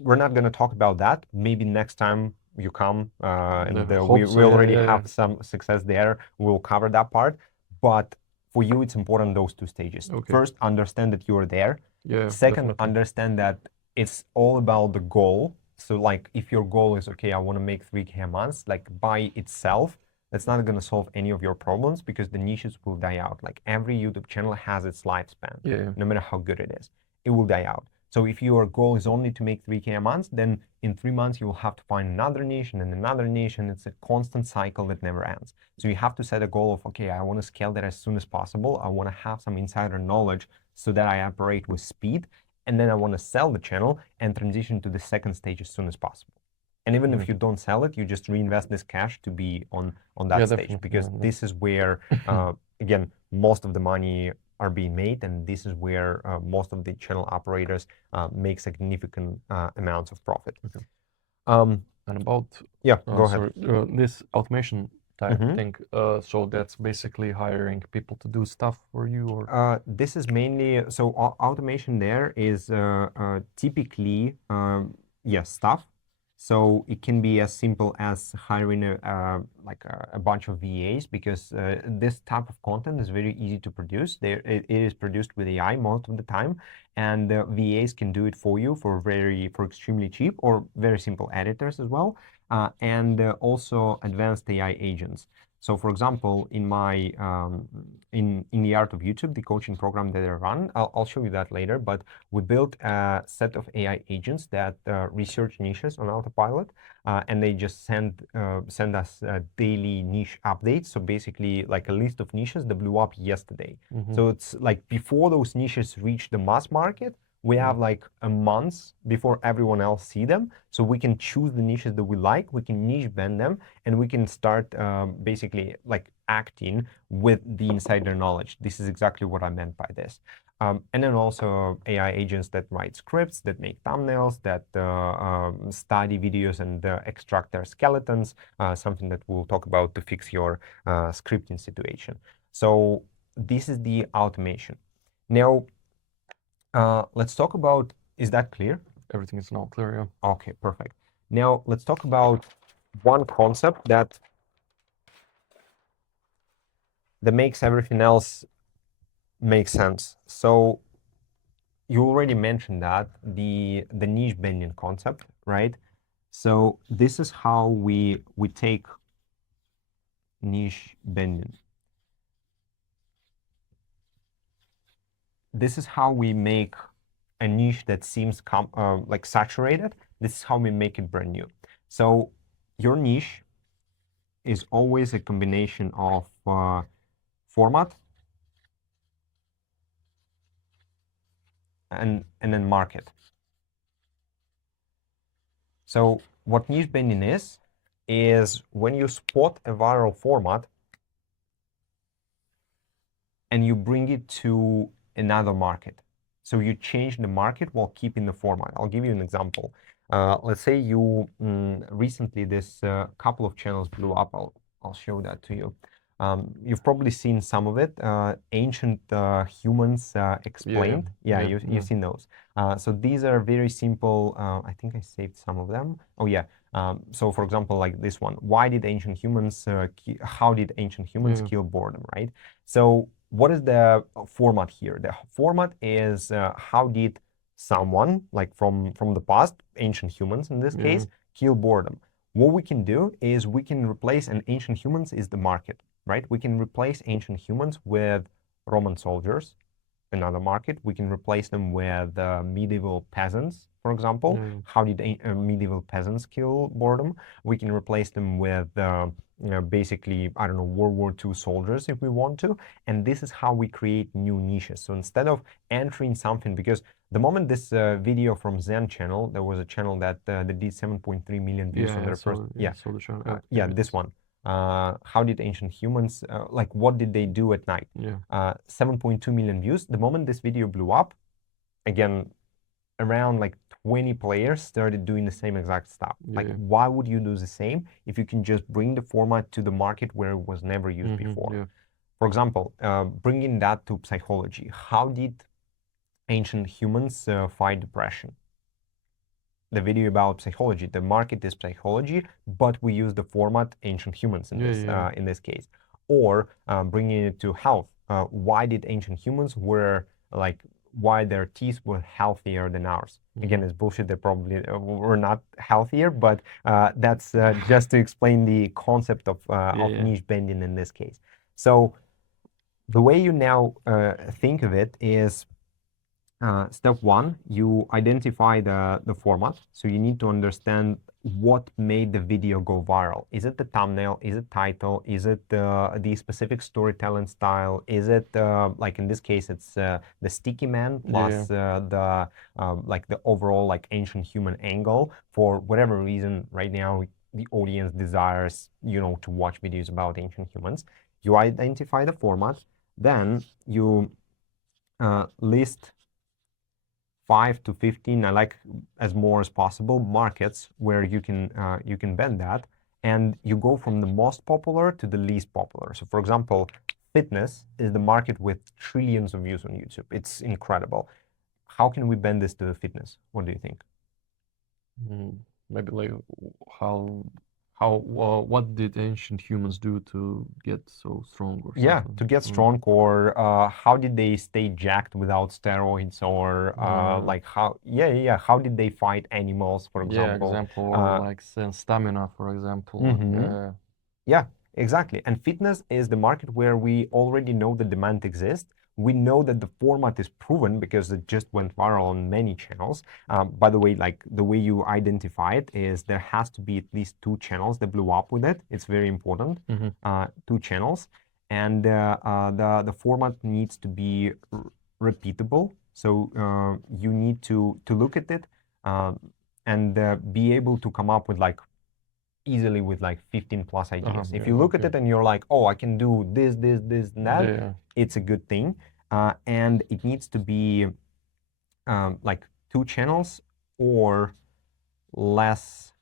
We're not going to talk about that. Maybe next time you come and we already have some success there, we'll cover that part. But for you, it's important, those two stages. First, understand that you're there. Second, understand that it's all about the goal. So, like, if your goal is, okay, I want to make 3K a month, like, by itself, that's not going to solve any of your problems, because the niches will die out. Like, every YouTube channel has its lifespan. No matter how good it is, it will die out. So if your goal is only to make 3K a month, then in 3 months you will have to find another niche and then another niche, and it's a constant cycle that never ends. So you have to set a goal of, okay, I want to scale that as soon as possible. I want to have some insider knowledge so that I operate with speed, and then I want to sell the channel and transition to the second stage as soon as possible. And even if you don't sell it, you just reinvest this cash to be on that stage, because this is where, again, most of the money are being made, and this is where most of the channel operators make significant amounts of profit. And about go ahead. This automation type thing. So that's basically hiring people to do stuff for you, or this is mainly, so automation there is typically stuff. So it can be as simple as hiring a bunch of VAs, because this type of content is very easy to produce. It is produced with AI most of the time, and VAs can do it for you for extremely cheap, or very simple editors as well, and also advanced AI agents. So, for example, in my in the Art of YouTube, the coaching program that I run, I'll show you that later. But we built a set of AI agents that research niches on autopilot, and they just send us daily niche updates. So basically, like a list of niches that blew up yesterday. So it's like before those niches reach the mass market, we have like a month before everyone else see them, so we can choose the niches that we like, we can niche bend them, and we can start basically like acting with the insider knowledge. This is exactly what I meant by this. And then also AI agents that write scripts, that make thumbnails, that study videos and extract their skeletons, something that we'll talk about to fix your scripting situation. So this is the automation. Now, let's talk about, is that clear? Everything is now clear, yeah. Okay, perfect. Now let's talk about one concept that makes everything else make sense. So you already mentioned that, the niche bending concept, right? So this is how we take niche bending. This is how we make a niche that seems like saturated. This is how we make it brand new. So your niche is always a combination of format and then market. So what niche bending is when you spot a viral format and you bring it to another market. So you change the market while keeping the format. I'll give you an example. Let's say you recently this couple of channels blew up. I'll show that to you. You've probably seen some of it. Ancient Humans Explained. You've seen those. So these are very simple. I think I saved some of them. Oh yeah. So for example, like this one. Why did ancient humans? How did ancient humans kill boredom? Right. So what is the format here? The format is how did someone, like from the past, ancient humans in this case, kill boredom? What we can do is we can replace, and ancient humans is the market, right? We can replace ancient humans with Roman soldiers, another market. We can replace them with medieval peasants, for example. How did medieval peasants kill boredom? We can replace them with basically, I don't know, World War II soldiers if we want to. And this is how we create new niches. So instead of entering something, because the moment this video from Zen channel, there was a channel that did 7.3 million views on their first, so the channel, this one. How did ancient humans, like what did they do at night? 7.2 million views. The moment this video blew up, again, around like 20 players started doing the same exact stuff. Like, why would you do the same if you can just bring the format to the market where it was never used before? For example, bringing that to psychology. How did ancient humans fight depression? The video about psychology. The market is psychology, but we use the format ancient humans in this case. Or bringing it to health. Why did ancient humans why their teeth were healthier than ours? Again, it's bullshit. They probably were not healthier, but that's just to explain the concept of niche bending in this case. So the way you now think of it is, step one, you identify the format. So you need to understand what made the video go viral. Is it the thumbnail? Is it title? Is it the specific storytelling style? Is it like in this case, it's the sticky man plus the overall like ancient human angle. For whatever reason, right now the audience desires to watch videos about ancient humans. You identify the format, then you list 5 to 15, I like as more as possible, markets where you can bend that, and you go from the most popular to the least popular. So for example, fitness is the market with trillions of views on YouTube. It's incredible. How can we bend this to fitness? What do you think? Maybe like what did ancient humans do to get so strong or something? Yeah, to get strong, or how did they stay jacked without steroids, or like how did they fight animals, for example? Or like stamina, for example. Yeah, exactly. And fitness is the market where we already know the demand exists. We know that the format is proven because it just went viral on many channels. By the way, like the way you identify it is there has to be at least 2 channels that blew up with it. It's very important. 2 channels. And the format needs to be repeatable. So you need to look at it and be able to come up with easily with 15 plus ideas. If you look at it and you're like, oh, I can do this, and that, it's a good thing. And it needs to be 2 channels or less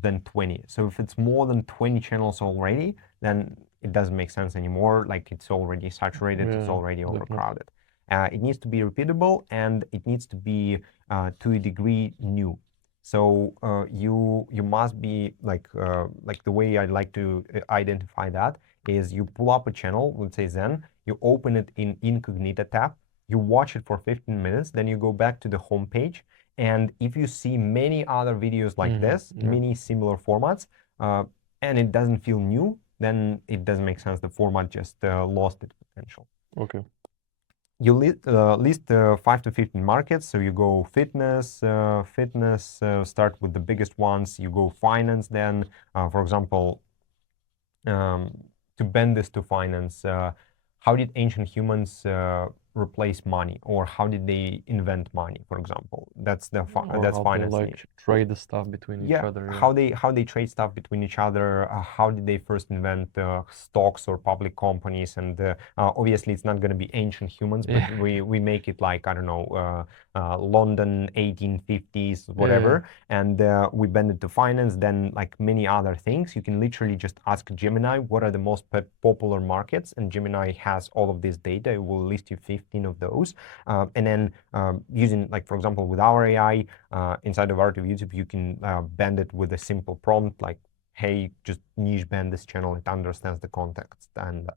than 20. So if it's more than 20 channels already, then it doesn't make sense anymore. Like it's already saturated, it's already overcrowded. It needs to be repeatable, and it needs to be to a degree new. So you must be like the way I like to identify that is you pull up a channel, let's say Zen, you open it in incognito tab, you watch it for 15 minutes, then you go back to the home page, and if you see many other videos like this, many similar formats, and it doesn't feel new, then it doesn't make sense. The format just lost its potential. Okay. You list 5 to 15 markets. So you go fitness, start with the biggest ones. You go finance then. For example, to bend this to finance, how did ancient humans replace money, or how did they invent money, for example? That's finance. They trade the stuff between each other. How they trade stuff between each other. How did they first invent stocks or public companies? And obviously it's not going to be ancient humans, but we make it like, I don't know, London 1850s, whatever, and we bend it to finance. Then like many other things, you can literally just ask Gemini what are the most popular markets, and Gemini has all of this data. It will list you 15 of those, and then using, like, for example, with our AI inside of Art of YouTube, you can bend it with a simple prompt like, hey, just niche bend this channel. It understands the context and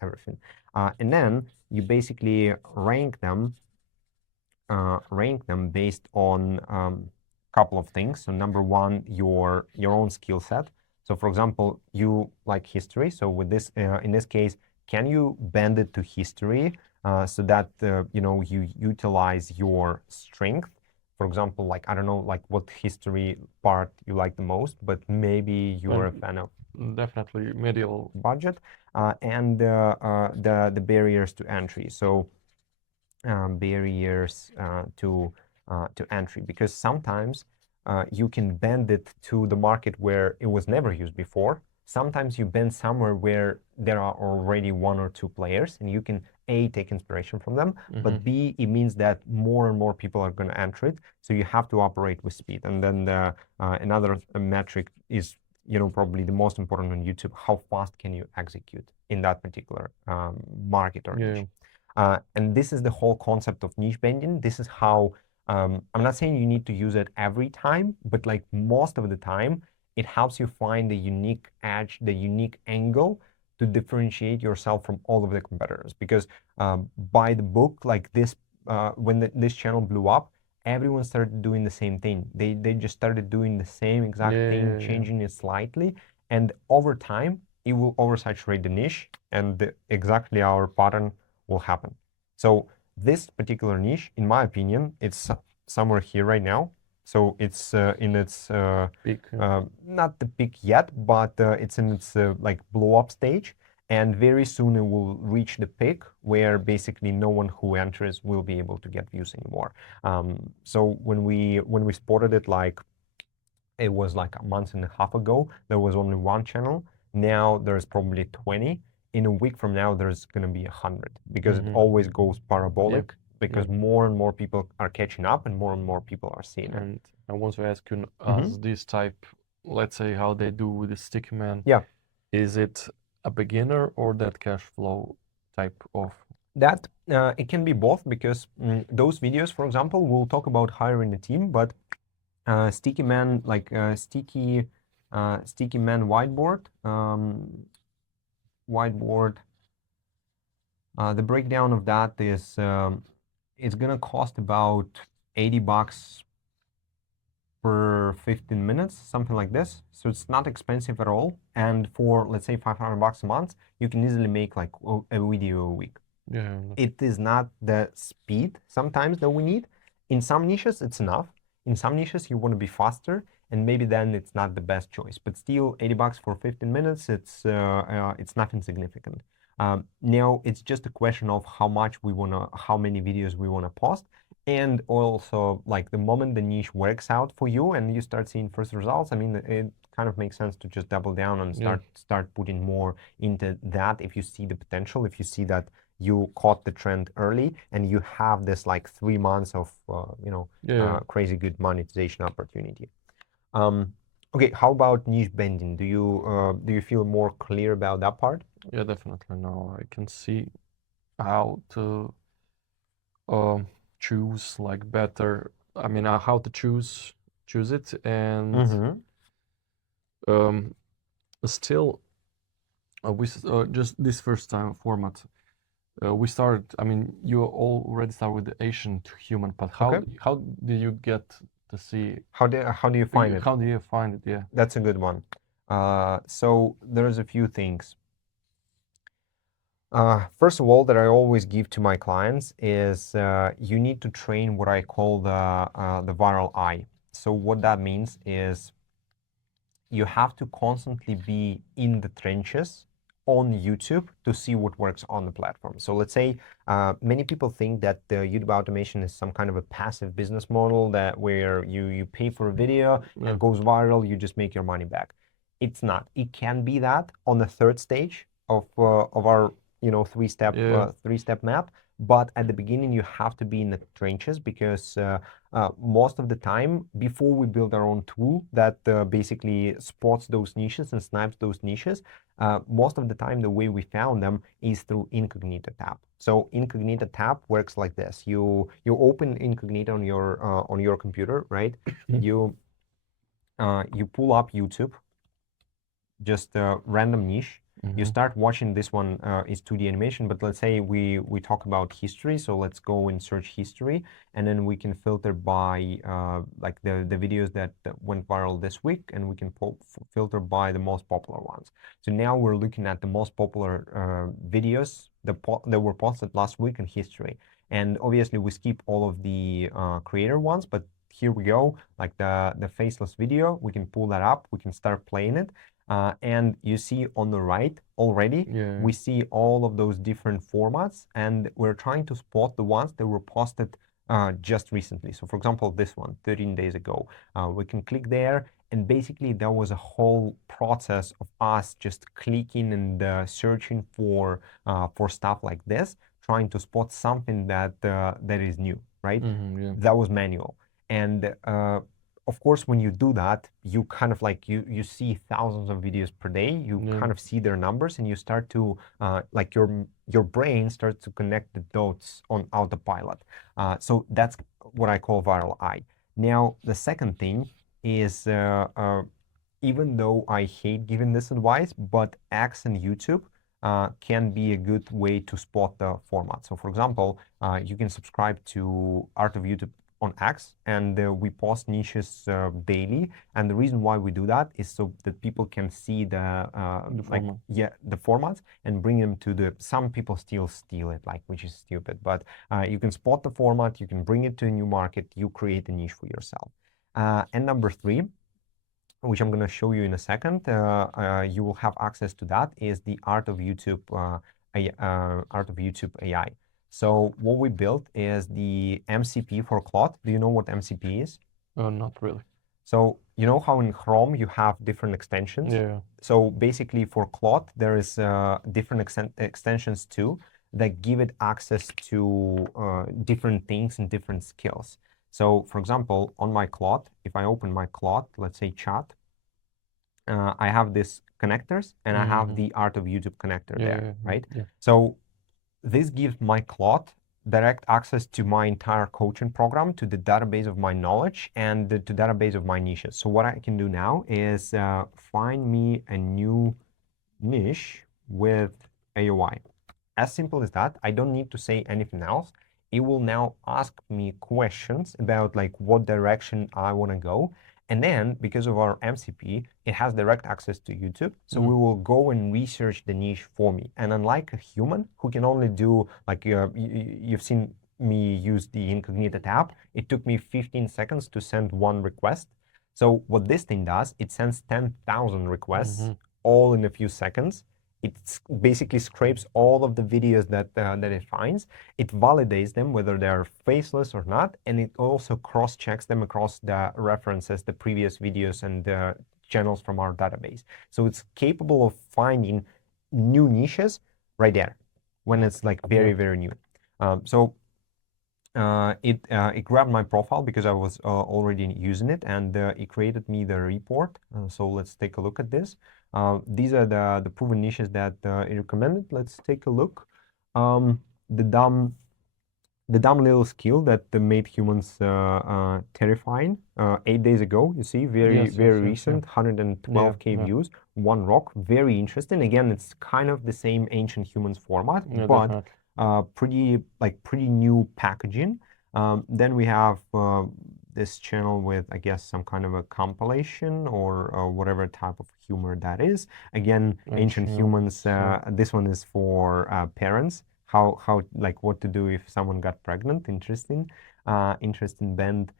everything, and then you basically rank them based on a couple of things. So number one, your own skill set. So for example, you like history. So with this, in this case, can you bend it to history so that you utilize your strength. For example, like, I don't know, like what history part you like the most, but maybe you're a fan of definitely medieval budget, and the barriers to entry. So barriers to entry, because sometimes you can bend it to the market where it was never used before. Sometimes you bend somewhere where there are already one or two players, and you can A, take inspiration from them, but B, it means that more and more people are going to enter it. So you have to operate with speed. And then another metric is, probably the most important on YouTube: how fast can you execute in that particular market or niche. And this is the whole concept of niche bending. This is how, I'm not saying you need to use it every time, but like most of the time, it helps you find the unique edge, the unique angle to differentiate yourself from all of the competitors. Because by the book, like this, when this channel blew up, everyone started doing the same thing. They just started doing the same exact thing, changing it slightly. And over time, it will oversaturate the niche, and exactly our pattern will happen. So this particular niche, in my opinion, it's somewhere here right now. So it's in its peak. not the peak yet, but it's in its like blow up stage. And very soon it will reach the peak where basically no one who enters will be able to get views anymore. So when we spotted it, like it was like a month and a half ago, there was only one channel. Now there's probably 20. In a week from now, there's going to be 100, because it always goes parabolic, because more and more people are catching up and more people are seeing it. And I want to ask you, as this type, let's say how they do with the sticky man, is it a beginner or that cash flow type of? That it can be both, because those videos, for example, we'll talk about hiring a team, but sticky man, like sticky man whiteboard, the breakdown of that is it's gonna cost about $80 per 15 minutes, something like this. So it's not expensive at all. And for, let's say, $500 a month, you can easily make like a video a week. Yeah. It is not the speed sometimes that we need. In some niches, it's enough. In some niches, you want to be faster, and maybe then it's not the best choice. But still, $80 for 15 minutes, it's nothing significant. Now it's just a question of how many videos we wanna post, and also like the moment the niche works out for you and you start seeing first results. I mean, it kind of makes sense to just double down and start putting more into that. If you see the potential, if you see that you caught the trend early and you have this like 3 months of crazy good monetization opportunity. Okay, how about niche bending? Do you feel more clear about that part? Yeah, definitely. Now I can see how to choose like better. I mean, how to choose it, and still we just this first time format. We started. I mean, you already started with the Asian to human, but how did you get to see? How do you find it? How do you find it? Yeah, that's a good one. So there's a few things. First of all, that I always give to my clients is you need to train what I call the viral eye. So what that means is you have to constantly be in the trenches on YouTube to see what works on the platform. So let's say many people think that the YouTube automation is some kind of a passive business model that where you pay for a video, it goes viral, you just make your money back. It's not. It can be that on the third stage of our three-step map. But at the beginning, you have to be in the trenches, because most of the time, before we build our own tool that basically spots those niches and snipes those niches, most of the time, the way we found them is through Incognito tab. So Incognito tab works like this: you open Incognito on your computer, right? You pull up YouTube, just a random niche. You start watching this one is 2D animation, but let's say we talk about history. So let's go and search history, and then we can filter by like the videos that went viral this week, and we can filter by the most popular ones. So now we're looking at the most popular videos that were posted last week in history. And obviously we skip all of the creator ones, but here we go, like the faceless video, we can pull that up, we can start playing it. And you see on the right already, we see all of those different formats, and we're trying to spot the ones that were posted just recently. So for example, this one, 13 days ago, we can click there, and basically there was a whole process of us just clicking and searching for stuff like this, trying to spot something that that is new, right? That was manual. And of course, when you do that, you kind of like you see thousands of videos per day. You kind of see their numbers, and you start to like your brain starts to connect the dots on autopilot. So that's what I call viral eye. Now, the second thing is even though I hate giving this advice, but X and YouTube can be a good way to spot the format. So for example, you can subscribe to Art of YouTube on X, and we post niches daily. And the reason why we do that is so that people can see the like the formats and bring them to the. Some people still steal it, like, which is stupid. But you can spot the format, you can bring it to a new market, you create a niche for yourself. And number three, which I'm going to show you in a second, you will have access to that, is the Art of YouTube AI. So what we built is the MCP for Claude. Do you know what MCP is? Not really. So you know how in Chrome you have different extensions? Yeah. So basically for Claude, there is different extensions too that give it access to different things and different skills. So for example, on my Claude, if I open my Claude, let's say chat, I have this connectors, and I have the Art of YouTube connector there, right? So this gives my Claude direct access to my entire coaching program, to the database of my knowledge, and to database of my niches. So what I can do now is find me a new niche with AOI. As simple as that. I don't need to say anything else. It will now ask me questions about like what direction I want to go. And then because of our MCP, it has direct access to YouTube. So we will go and research the niche for me. And unlike a human who can only do like, you've seen me use the incognito tab, it took me 15 seconds to send one request. So what this thing does, it sends 10,000 requests all in a few seconds. It basically scrapes all of the videos that it finds. It validates them, whether they're faceless or not, and it also cross-checks them across the references, the previous videos and channels from our database. So it's capable of finding new niches right there when it's like very, very new. It grabbed my profile because I was already using it, and it created me the report. So let's take a look at this. These are the proven niches that it recommended. Let's take a look. The dumb little skill that made humans terrifying 8 days ago. You see, very recent, 112K views. One rock, very interesting. Again, it's kind of the same ancient humans format, but pretty new packaging. Then we have this channel with, I guess, some kind of a compilation or whatever type of humor that is. Again, ancient humans. This one is for parents. How like what to do if someone got pregnant. Interesting bend.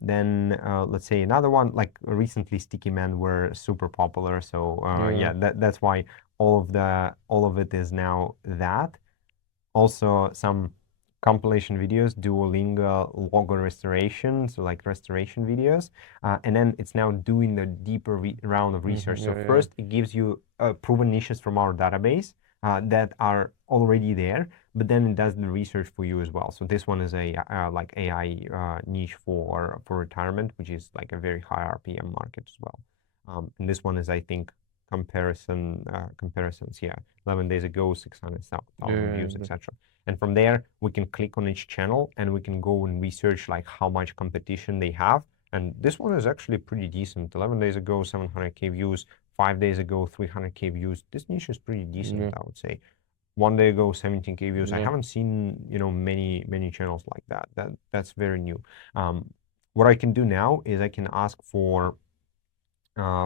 Then let's say another one, like recently Sticky Men were super popular. So that's why all of it is now that. Also some compilation videos, Duolingo logo restoration, so like restoration videos, and then it's now doing the deeper round of research. So first it gives you proven niches from our database that are already there, but then it does the research for you as well. So this one is a like AI niche for retirement, which is like a very high RPM market as well. And this one is, I think, comparisons. 11 days ago, 600,000 views, etc. And from there we can click on each channel and we can go and research like how much competition they have. And this one is actually pretty decent. 11 days ago, 700K views, 5 days ago, 300K views. This niche is pretty decent, Yeah. I would say. 1 day ago, 17K views. I Yeah. haven't seen, many channels like that. That's very new. What I can do now is I can ask for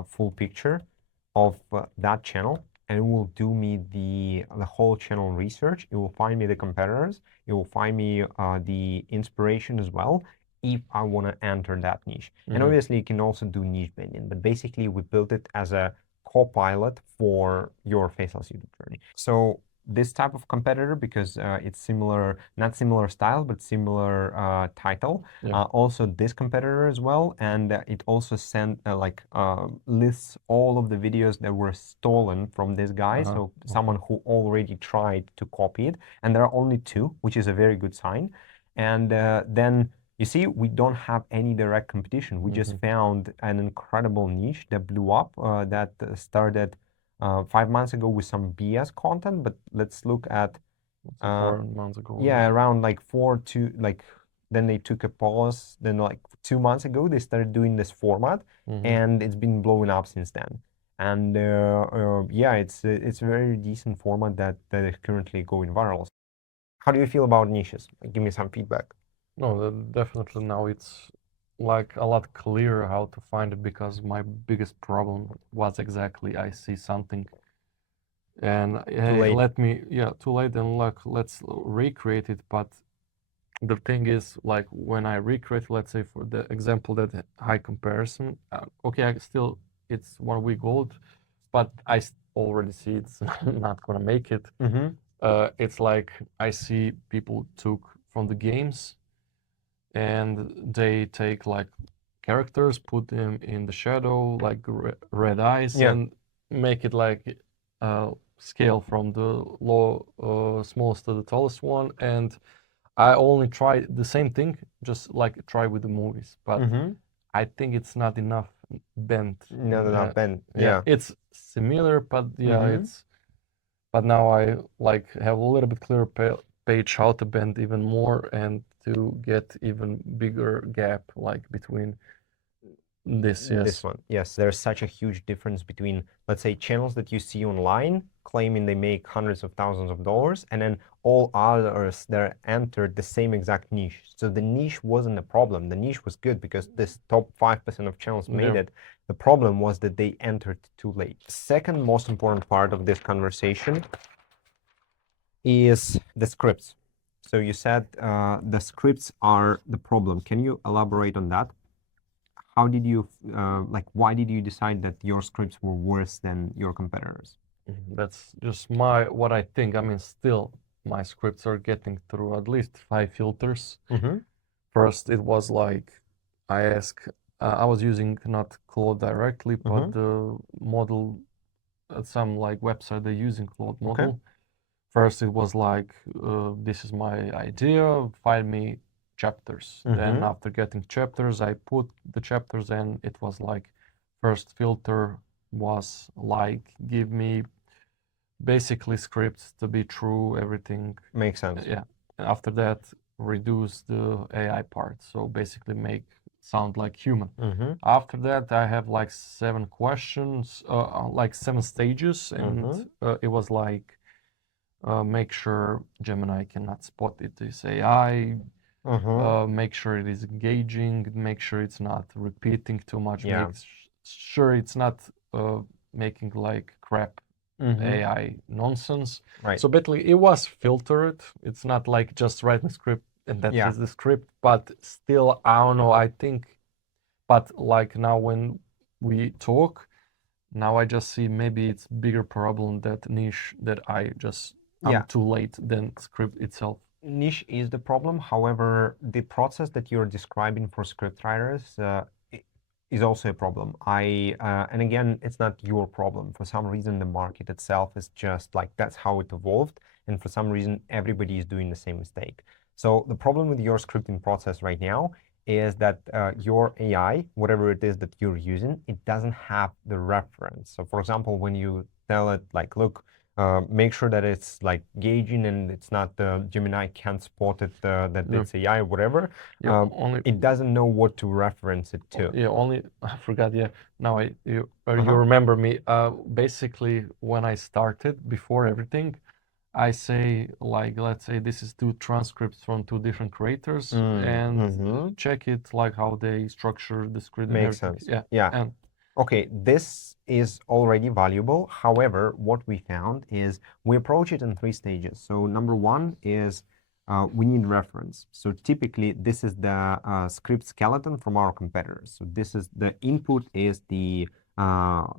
full picture of that channel, and it will do me the whole channel research. It will find me the competitors. It will find me the inspiration as well if I want to enter that niche. And obviously, you can also do niche bending, but basically, we built it as a co-pilot for your faceless YouTube journey. So this type of competitor, because it's similar, not similar style, but similar title. Yeah. Also this competitor as well, and it also sent lists all of the videos that were stolen from this guy. So someone who already tried to copy it, and there are only 2, which is a very good sign. And then you see, we don't have any direct competition. We just found an incredible niche that blew up, that started 5 months ago with some BS content, but let's look at 4 months ago. yeah, around like 4 to like, then they took a pause. Then like 2 months ago, they started doing this format, and it's been blowing up since then. And yeah, it's a very decent format that is currently going viral. How do you feel about niches? Give me some feedback. No, definitely now it's like a lot clearer how to find it, because my biggest problem was exactly I see something and hey, late. let me, yeah, too late, and like let's recreate it. But the thing is, like when I recreate, let's say for the example that high comparison, okay, I still, it's 1 week old, but I already see it's not gonna make it. It's like I see people took from the games, and they take like characters, put them in the shadow, like red eyes, Yeah. and make it like scale from the smallest to the tallest one. And I only try the same thing, just like try with the movies, but I think it's not enough bent. Not enough bend. Yeah, Yeah. it's similar, but yeah, it's. But now I like have a little bit clearer page how to bend even more and to get even bigger gap like between this. Yes. This one. Yes, there's such a huge difference between, let's say, channels that you see online claiming they make hundreds of thousands of dollars, and then all others that entered the same exact niche. So the niche wasn't a problem. The niche was good because this top 5% of channels made it. The problem was that they entered too late. Second most important part of this conversation is the scripts. So you said the scripts are the problem. Can you elaborate on that? How did you why did you decide that your scripts were worse than your competitors? That's just what I think. I mean, still my scripts are getting through at least 5 filters. First, it was like I was using not Claude directly, but the model at some like website they're using Claude model. First, it was like, this is my idea, find me chapters. Then after getting chapters, I put the chapters, and it was like, first filter was like, give me basically scripts to be true, everything. Makes sense. Yeah. After that, reduce the AI part. So basically make sound like human. After that, I have like 7 questions, like 7 stages, and it was like, make sure Gemini cannot spot it is AI. Make sure it is engaging. Make sure it's not repeating too much. Yeah. Make sure it's not making like crap AI nonsense. Right. So basically, it was filtered. It's not like just writing script and that is the script. But still, I don't know. I think, but like now when we talk, now I just see maybe it's bigger problem that niche that I'm too late than script itself. Niche is the problem. However, the process that you're describing for script writers is also a problem. And again, it's not your problem. For some reason, the market itself is just like, that's how it evolved. And for some reason, everybody is doing the same mistake. So the problem with your scripting process right now is that your AI, whatever it is that you're using, it doesn't have the reference. So for example, when you tell it like, look, make sure that it's like gauging and it's not Gemini can't spot it that Yeah. it's AI or whatever. Yeah, only It doesn't know what to reference it to. yeah, only I forgot. Yeah, now you Uh-huh. remember me. Basically, when I started, before everything, I say like, let's say this is two transcripts from two different creators, and Mm-hmm. check it like how they structure the script and Makes everything. sense. Yeah, Yeah. and Okay, this is already valuable. However, what we found is we approach it in 3 stages. So number one is we need reference. So typically, this is the script skeleton from our competitors. So this is the input is the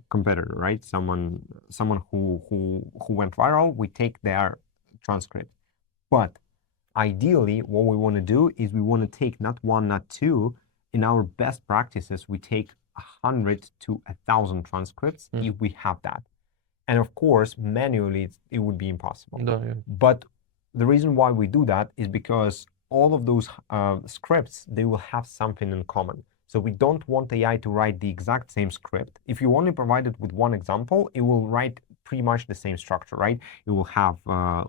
competitor, right? Someone who went viral. We take their transcript, but ideally, what we want to do is we want to take not one, not two. In our best practices, we take 100 to 1,000 transcripts if we have that. And of course, manually, it would be impossible. yeah. But the reason why we do that is because all of those scripts, they will have something in common. So we don't want AI to write the exact same script. If you only provide it with one example, it will write pretty much the same structure, right? It will have,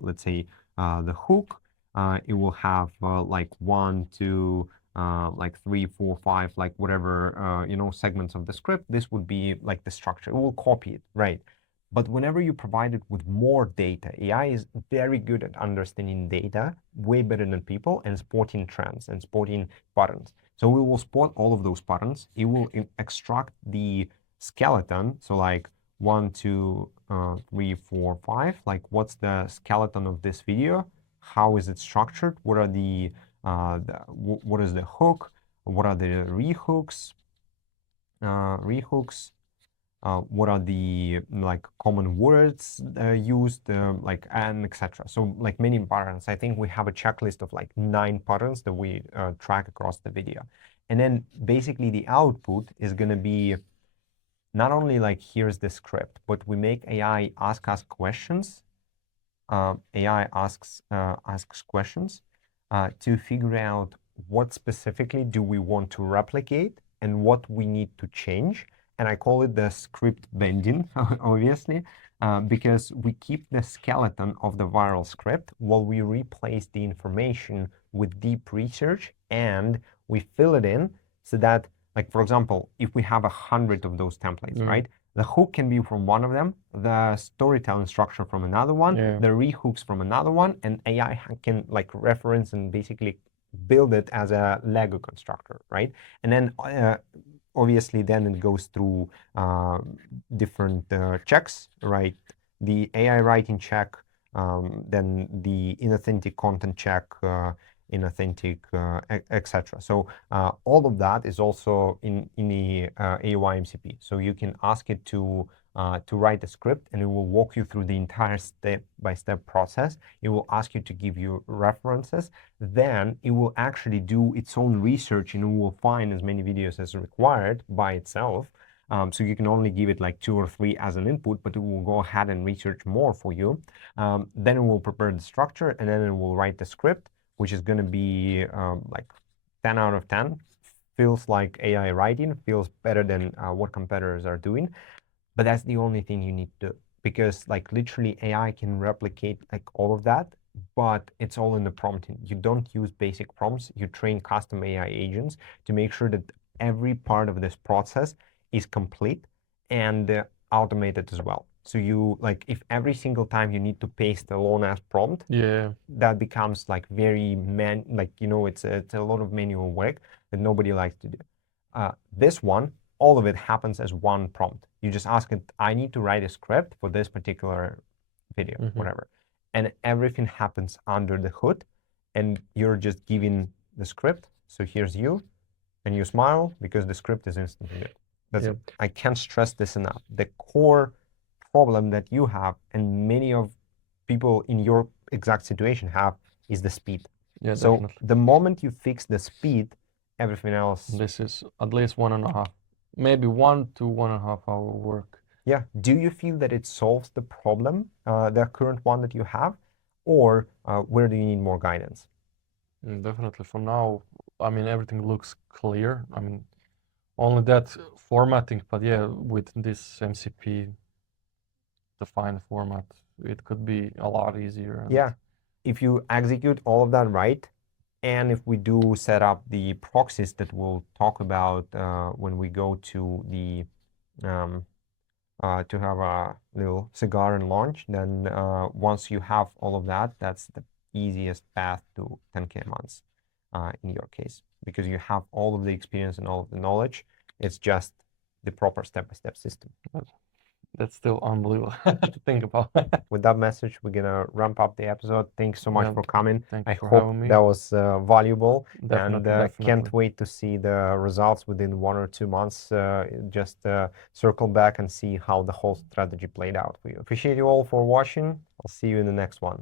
let's say, the hook. It will have like 1, 2, like 3, 4, 5, like whatever, segments of the script. This would be like the structure. It will copy it, right? But whenever you provide it with more data, AI is very good at understanding data, way better than people, and spotting trends and spotting patterns. So we will spot all of those patterns. It will extract the skeleton. So like 1, 2, 3, 4, 5. Like what's the skeleton of this video? How is it structured? What are what is the hook? What are the rehooks? What are the like common words used, like, and etc. So like many patterns. I think we have a checklist of like 9 patterns that we track across the video. And then basically the output is going to be not only like here's the script, but we make AI ask us questions. AI asks questions to figure out what specifically do we want to replicate and what we need to change. And I call it the script bending, obviously, because we keep the skeleton of the viral script while we replace the information with deep research, and we fill it in so that, like, for example, if we have 100 of those templates, right? The hook can be from one of them, the storytelling structure from another one, Yeah. the rehooks from another one, and AI can like reference and basically build it as a Lego constructor, right? And then obviously then it goes through different checks, right? The AI writing check, then the inauthentic content check, inauthentic, etc. So all of that is also in the AOI MCP. So you can ask it to write a script, and it will walk you through the entire step-by-step process. It will ask you to give you references. Then it will actually do its own research, and it will find as many videos as required by itself. So you can only give it like 2 or 3 as an input, but it will go ahead and research more for you. Then it will prepare the structure, and then it will write the script, which is going to be like 10 out of 10. Feels like AI writing, feels better than what competitors are doing. But that's the only thing you need to do, because like literally AI can replicate like all of that, but it's all in the prompting. You don't use basic prompts. You train custom AI agents to make sure that every part of this process is complete and automated as well. So you like, if every single time you need to paste a long ass prompt, Yeah. that becomes like very it's a lot of manual work that nobody likes to do. This one, all of it happens as one prompt. You just ask it, I need to write a script for this particular video, whatever. And everything happens under the hood, and you're just giving the script. So here's you, and you smile because the script is instantly good. That's it. I can't stress this enough. The core problem that you have, and many of people in your exact situation have, is the speed. Yeah, so definitely. The moment you fix the speed, everything else. This is at least 1.5, maybe 1 to 1.5 hour work. Yeah. Do you feel that it solves the problem, the current one that you have, or where do you need more guidance? Definitely. For now, I mean, everything looks clear. I mean, only that formatting, but yeah, with this MCP defined format, it could be a lot easier. Yeah, if you execute all of that right, and if we do set up the proxies that we'll talk about when we go to the to have a little cigar and launch, then once you have all of that, that's the easiest path to 10K months in your case, because you have all of the experience and all of the knowledge. It's just the proper step-by-step system. That's still unbelievable to think about. With that message, we're gonna ramp up the episode. Thanks so much Yeah, for coming. thanks I for hope having me. that was valuable, and Definitely. can't wait to see the results within 1 or 2 months. Just circle back and see how the whole strategy played out for you. Appreciate you all for watching. I'll see you in the next one.